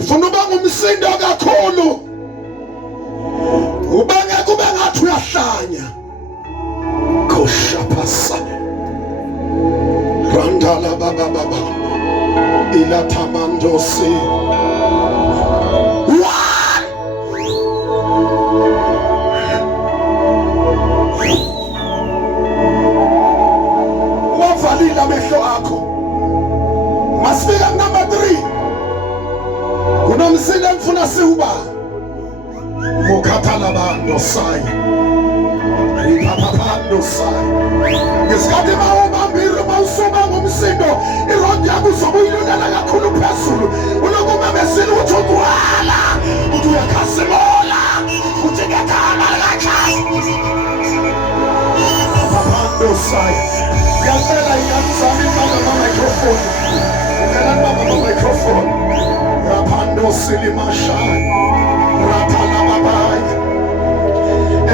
ngifuna uba ngumsindo kakhulu, ubengeke ube ngathi uyahlanya. Koshapasa randala baba ilatamandosi wavalile amehlo akho. Masifika number 3. Kunomsindo engifuna siwuba mukhathala bantu sayi ripapapando sayi. Ngesikhathi mawubambile mawusuba ngomsindo irodi yakho uzobe uyilulela kakhulu phezulu. Unokumemezile ukuthi udwala uthi uyakhazimula uthi ngegama likaJesu papapando sayi. Ngiyacela ingane zami baba microphone. Ngicela baba microphone. Rapando silimasha rapana babai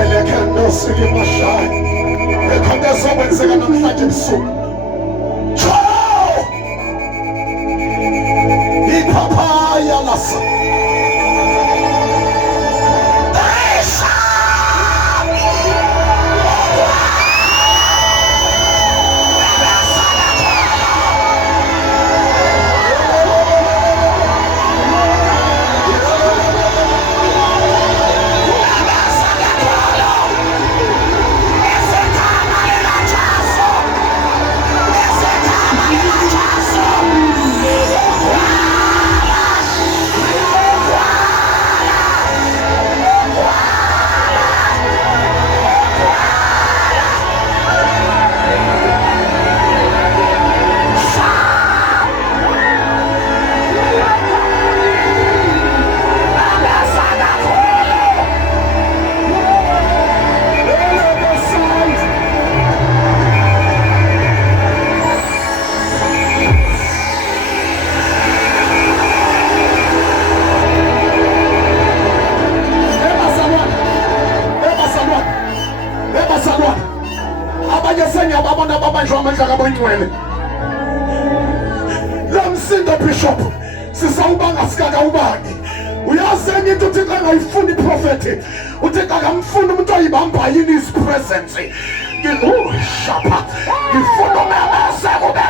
elekendo silimasha ekhonde sokwenzeka namhlanje ebusuku. Ipapaya lasa Lomsindo bishop sisawubanga sikaka ubani. Uyazi enye into uthi xa ngayifuni prophet uthi xa ngamfuni umuntu oyibamba yini his presence. Ngishapa ngifuna umemeze kube